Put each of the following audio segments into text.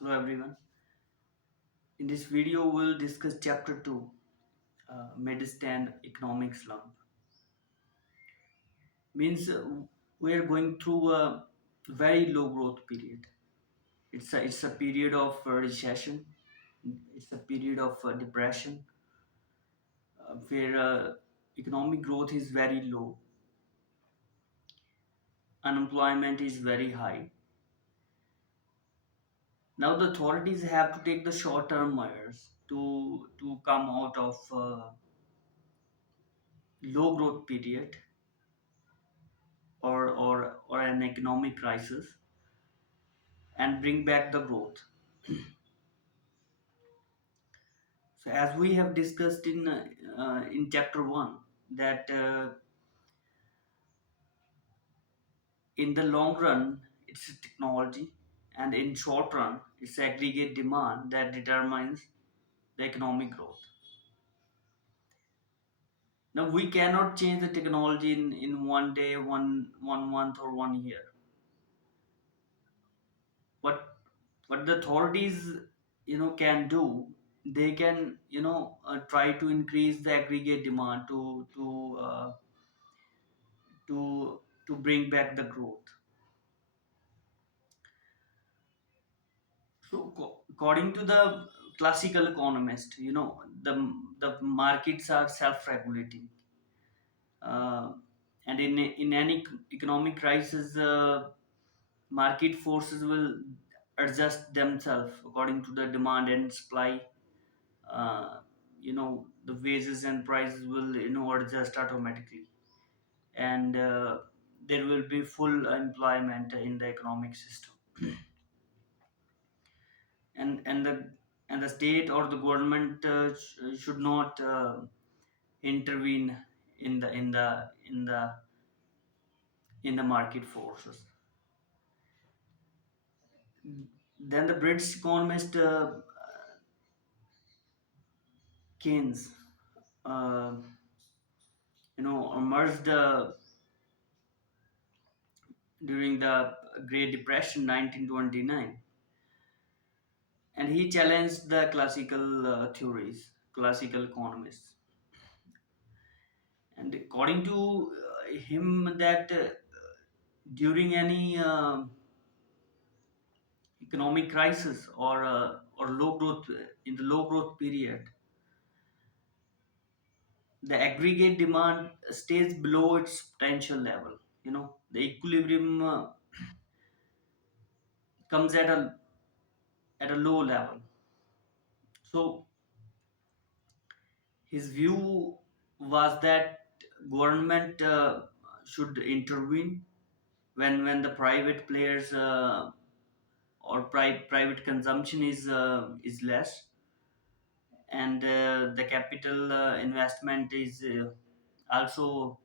Hello everyone. In this video, we'll discuss Chapter 2, Medicine Economic Slump. Means we're going through a very low growth period. It's a period of recession. It's a period of depression where economic growth is very low, unemployment is very high. Now the authorities have to take the short-term measures to come out of low growth period or an economic crisis and bring back the growth. So as we have discussed in chapter 1 that in the long run it's technology, and in short run it's aggregate demand that determines the economic growth. Now we cannot change the technology in one day, one month or 1 year. What what the authorities can do, they can try to increase the aggregate demand to bring back the growth. So according to the classical economist, the markets are self-regulating, uh, and in any economic crisis, market forces will adjust themselves according to the demand and supply. uh, the wages and prices will adjust automatically, and there will be full employment in the economic system, and the state or the government should not intervene in the market forces. Then the British economist Keynes uh, emerged during the Great Depression 1929, and he challenged the classical theories, classical economists. And according to him, that during any economic crisis or low growth, in the low growth period, the aggregate demand stays below its potential level. The equilibrium comes at a low level. So his view was that government should intervene when the private players or private consumption is less, and the capital investment is also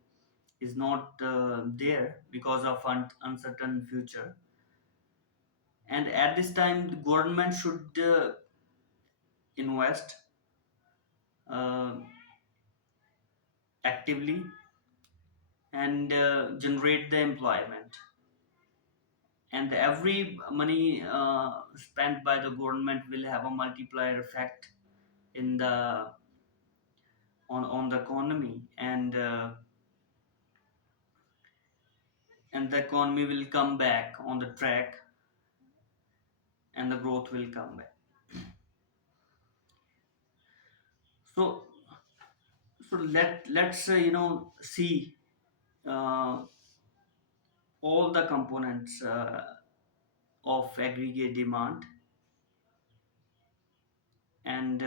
is not there because of uncertain future. And at this time the government should invest uh, actively and generate the employment, and every money spent by the government will have a multiplier effect in the on the economy, and the economy will come back on the track, and the growth will come back. So so let's see uh, all the components of aggregate demand, and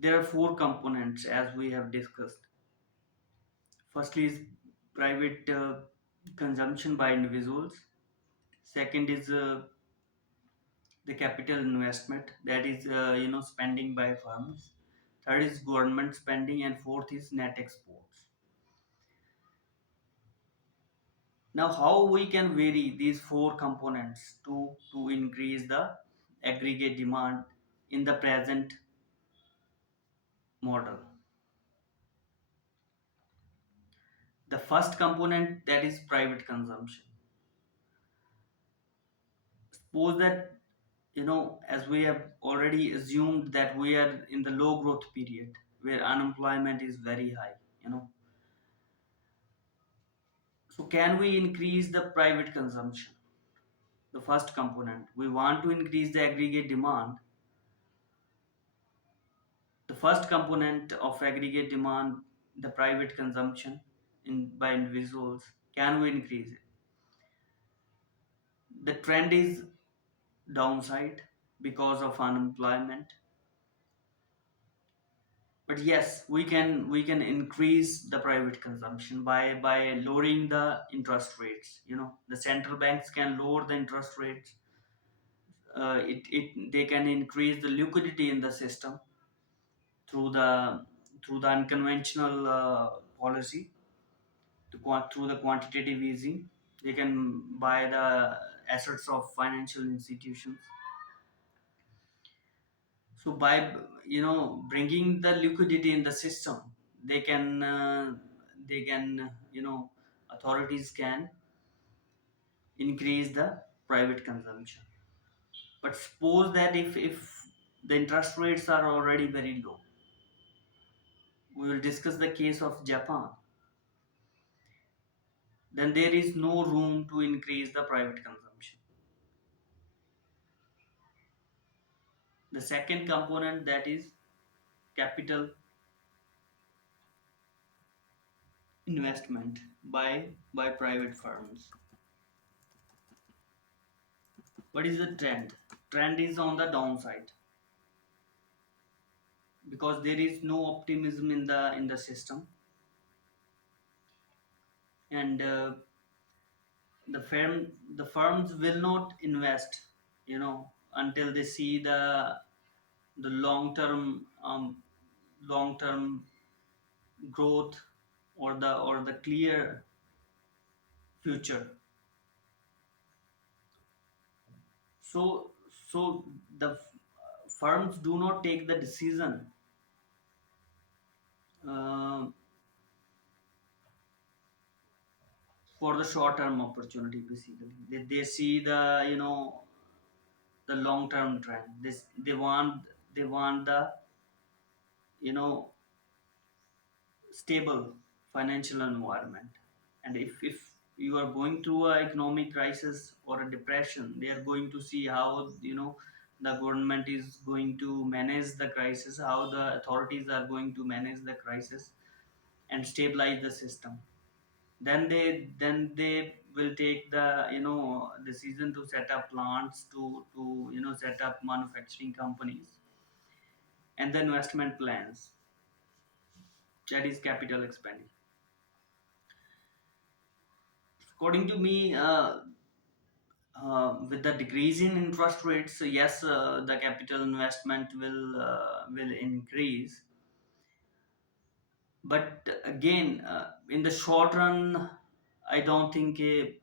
there are four components as we have discussed. Firstly is private consumption by individuals. Second is the capital investment, that is spending by firms. Third is government spending, and fourth is net exports. Now how we can vary these four components to increase the aggregate demand in the present model. The first component, that is private consumption. Suppose that, as we have already assumed that we are in the low growth period where unemployment is very high, you know so can we increase the private consumption? The first component, we want to increase the aggregate demand. The first component of aggregate demand, the private consumption by individuals, can we increase it? The trend is downside because of unemployment, but yes, we can increase the private consumption by lowering the interest rates. The central banks can lower the interest rates. They can increase the liquidity in the system through the unconventional policy, through the quantitative easing. They can buy the assets of financial institutions. So by bringing the liquidity in the system, they can authorities can increase the private consumption. But suppose that if the interest rates are already very low, we will discuss the case of Japan, then there is no room to increase the private consumption. The second component, that is capital investment by private firms. What is the trend? Trend is on the downside because there is no optimism in the system, and the firms will not invest, until they see the long term growth, or the clear future. So so the firms do not take the decision uh, for the short term opportunity. Basically, they see the long term trend. They want the you know stable financial environment. And if you are going through a economic crisis or a depression, they are going to see how the government is going to manage the crisis, how the authorities are going to manage the crisis and stabilize the system. Then they will take the decision to set up plants, to set up manufacturing companies, and the investment plans, that is capital expenditure. According to me, with the decrease in interest rates, so yes, the capital investment will increase. But again, in the short run, I don't think it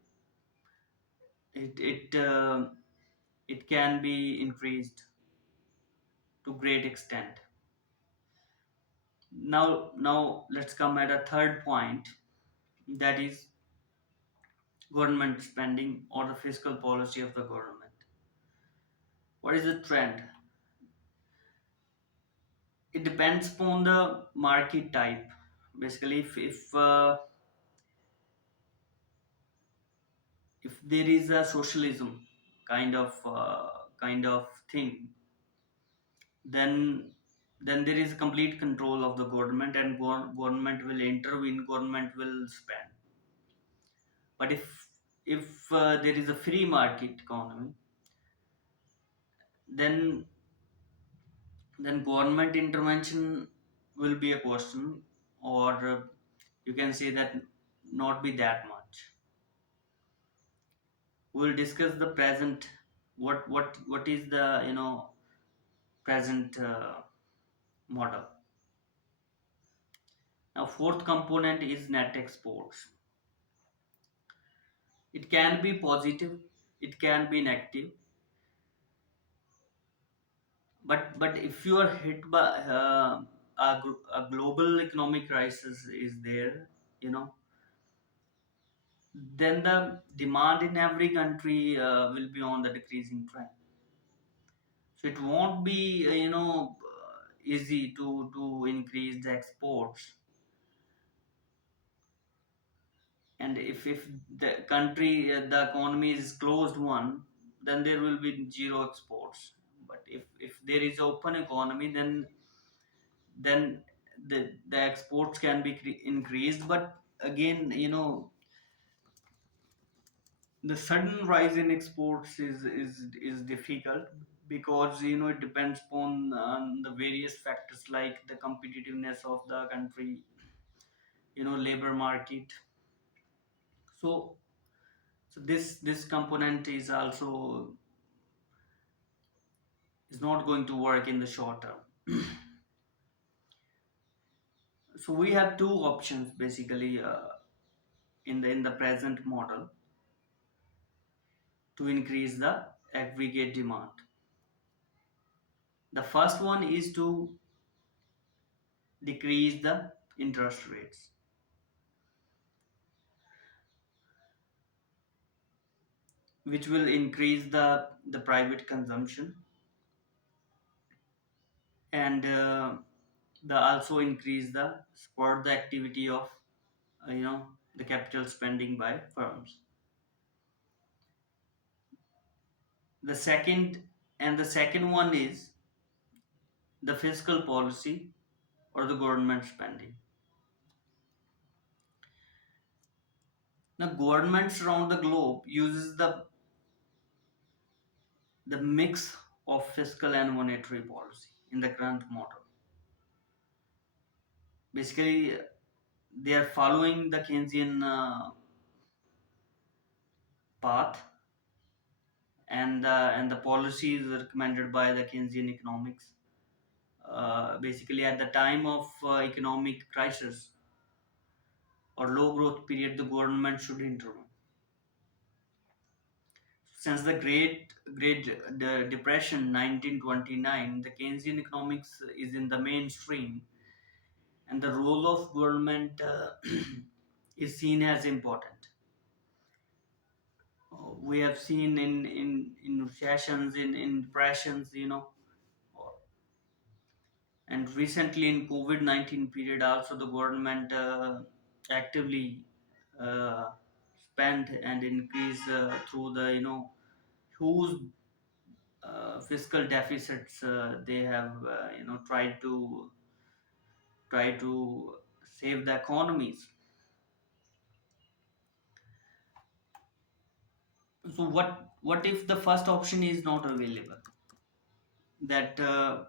can be increased to great extent. Now let's come at a third point, that is government spending or the fiscal policy of the government. What is the trend? It depends upon the market type. Basically, if there is a socialism kind of thing, then there is complete control of the government, and government will intervene, government will spend. But if there is a free market economy, then government intervention will be a question, or you can say that not be that much. We'll discuss the present. What is the present model. Now, fourth component is net exports. It can be positive, it can be negative, but if you are hit by a global economic crisis is there, you know then the demand in every country will be on the decreasing trend. So it won't be easy to increase the exports. And if the country the economy is closed one, then there will be zero exports. But if there is open economy, then the exports can be increased. But again, the sudden rise in exports is difficult, because it depends upon the various factors like the competitiveness of the country, labor market. So so this component is also is not going to work in the short term. So we have two options basically, in the present model, to increase the aggregate demand. The first one is to decrease the interest rates, which will increase the private consumption, and the also increase the support the activity of the capital spending by firms. The second one is the fiscal policy or the government spending. Now governments around the globe uses the mix of fiscal and monetary policy in the current model. Basically, they are following the Keynesian path, and the policies recommended by the Keynesian economics. Basically, at the time of economic crisis or low growth period, the government should intervene. Since the Great Depression 1929, the Keynesian economics is in the mainstream, and the role of government is seen as important. We have seen in recessions, in depressions, and recently in COVID-19 period also the government actively uh, spent and increased through the huge fiscal deficits. They have try to save the economies. So what if the first option is not available, that the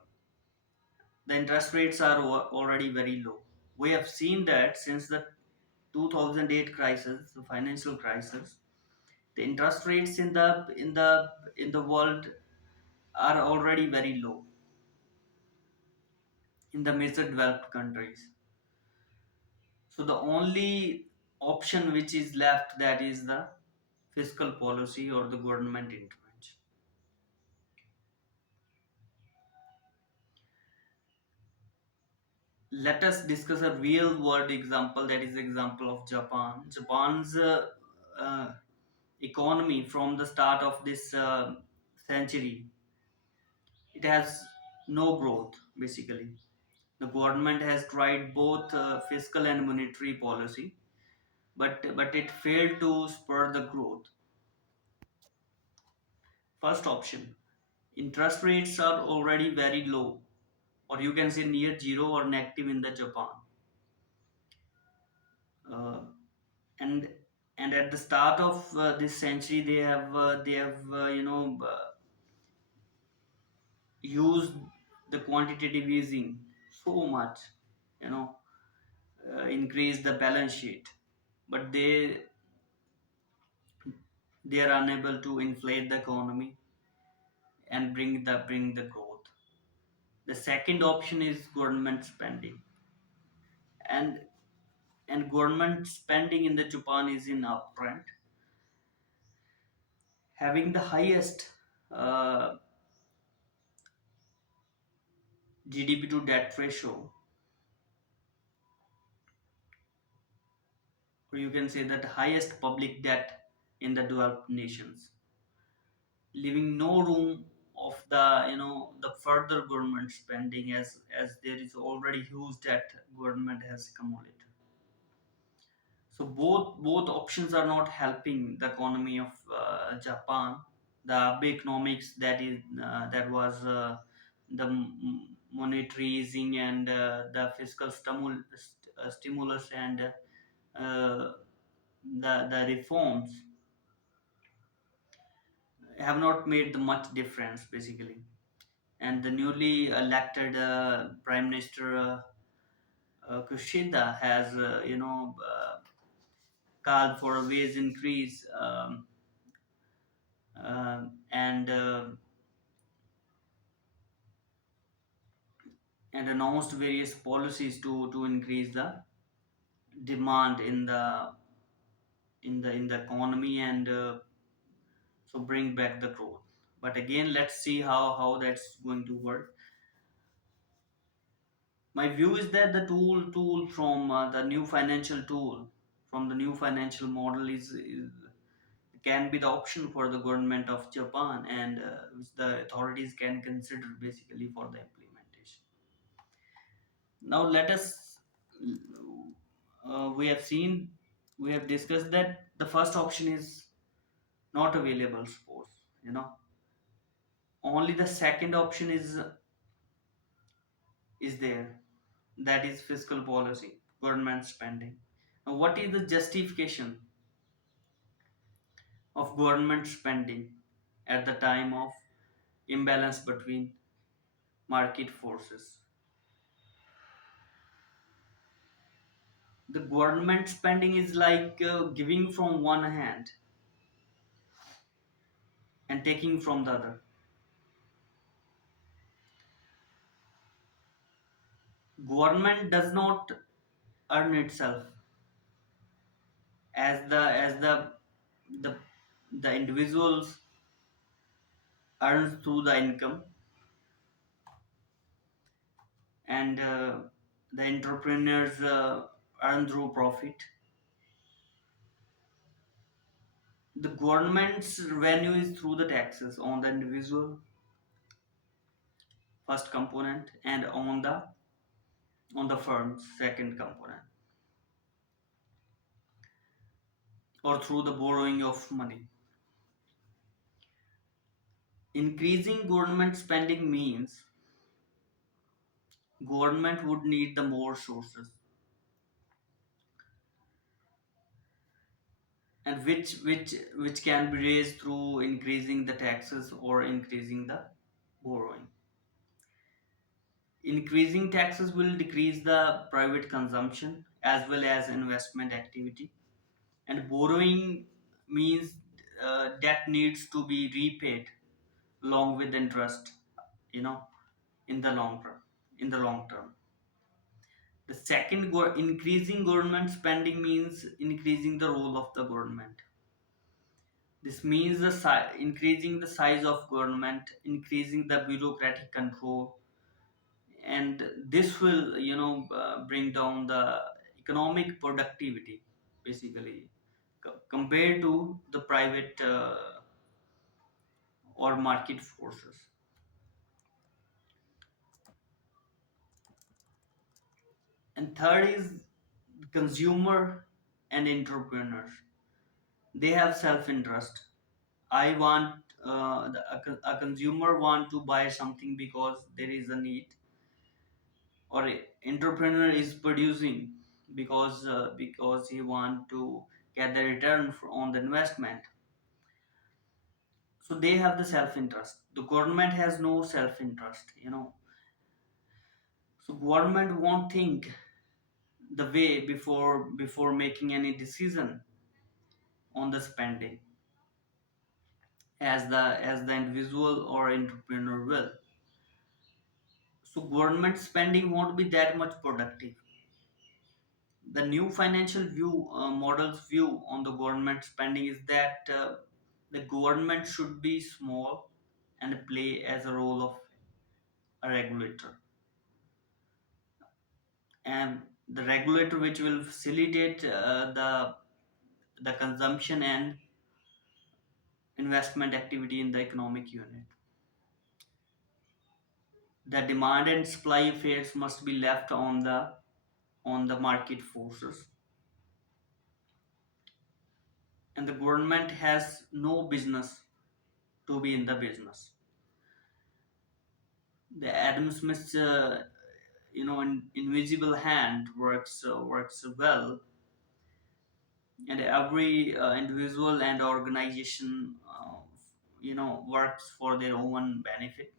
interest rates are already very low? We have seen that since the 2008 crisis, the financial crisis, the interest rates in the world are already very low in the major developed countries. So the only option which is left, that is the fiscal policy or the government intervention. Let us discuss a real world example, that is example of Japan. Japan's uh, economy from the start of this century, it has no growth basically. The government has tried both fiscal and monetary policy, but it failed to spur the growth. First option, interest rates are already very low, or you can say near zero or negative in the Japan. Uh, and and at the start of this century, they have used the quantitative easing so much, you know, increase the balance sheet, but they are unable to inflate the economy and bring the growth. The second option is government spending, and and government spending in the Japan is in uptrend, having the highest uh, GDP to debt ratio or you can say that highest public debt in the developed nations, leaving no room of the the further government spending, as there is already huge debt government has accumulated. So both options are not helping the economy of Japan. The economics that was the monetary easing and the fiscal stimulus and uh, the reforms have not made the much difference basically. And the newly elected prime minister Kushida has called for a wage increase, and and announced various policies to increase the demand in the economy, and so bring back the growth. But again, let's see how that's going to work. My view is that the tool from the new financial tool from the new financial model is can be the option for the government of Japan, and which the authorities can consider basically for the implementation. Now let us we have seen we have discussed that the first option is not available, suppose, only the second option is there, that is fiscal policy, government spending. Now what is the justification of government spending at the time of imbalance between market forces? The government spending is like giving from one hand and taking from the other. Government does not earn itself, as the the individuals earns through the income, and the entrepreneurs earn through profit. The government's revenue is through the taxes on the individual, first component, and on the firm's second component, or through the borrowing of money. Increasing government spending means government would need the more sources, and which can be raised through increasing the taxes or increasing the borrowing. Increasing taxes will decrease the private consumption as well as investment activity, and borrowing means debt needs to be repaid along with interest, you know, in the long term. In the long term, the second, increasing government spending means increasing the role of the government. This means increasing the size of government, increasing the bureaucratic control, and this will bring down the economic productivity basically, compared to the private or market forces. And third is consumer and entrepreneurs. They have self interest. I want a consumer want to buy something because there is a need, or a entrepreneur is producing because he want to get the return on the investment. So they have the self interest. The government has no self interest. So government won't think the way before making any decision on the spending, as the individual or entrepreneur will. So government spending won't be that much productive. The new financial model's view on the government spending is that the government should be small and play as a role of a regulator, and the regulator which will facilitate the the consumption and investment activity in the economic unit. The demand and supply affairs must be left on the market forces, and the government has no business to be in the business. The Adam Smith's invisible hand works well, and every individual and organization works for their own benefit,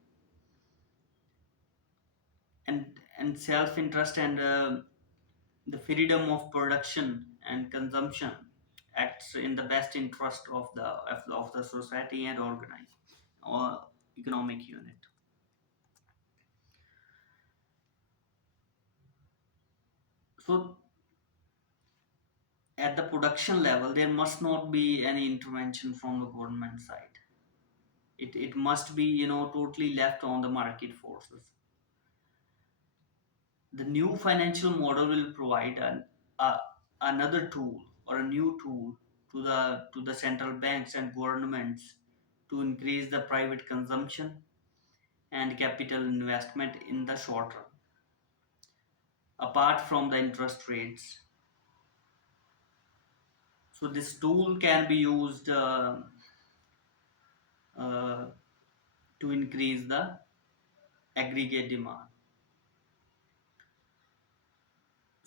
and self interest and the freedom of production and consumption acts in the best interest of the society and organized or economic unit. So at the production level there must not be any intervention from the government side. It must be totally left on the market forces. The new financial model will provide a, another tool or a new tool to the central banks and governments to increase the private consumption and capital investment in the short run, apart from the interest rates. So this tool can be used uh, to increase the aggregate demand.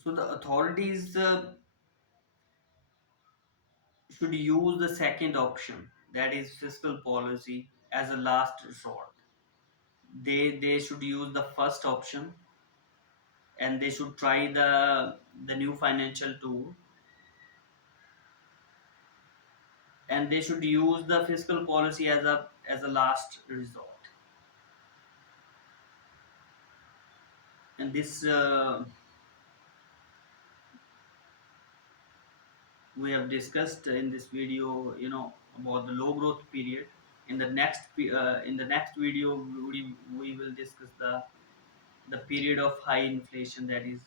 So the authorities should use the second option, that is fiscal policy, as a last resort. They should use the first option, and they should try the new financial tool, and they should use the fiscal policy as a last resort. And this we have discussed in this video, about the low growth period. In the next video we will discuss the period of high inflation, that is,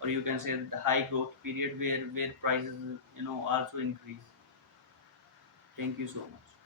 or you can say the high growth period where prices also increase. Thank you so much.